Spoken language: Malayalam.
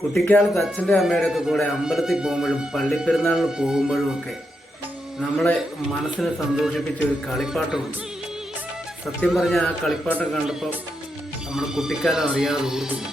കുട്ടിക്കാലത്ത് അച്ഛൻ്റെ അമ്മയുടെ ഒക്കെ കൂടെ അമ്പലത്തിൽ പോകുമ്പോഴും പള്ളിപ്പെരുന്നാളിന് പോകുമ്പോഴും ഒക്കെ നമ്മളെ മനസ്സിനെ സന്തോഷിപ്പിച്ച ഒരു കളിപ്പാട്ടമുണ്ട്. സത്യം പറഞ്ഞാൽ ആ കളിപ്പാട്ടം കണ്ടപ്പോൾ നമ്മൾ കുട്ടിക്കാലം അറിയാതെ ഓർക്കുന്നു.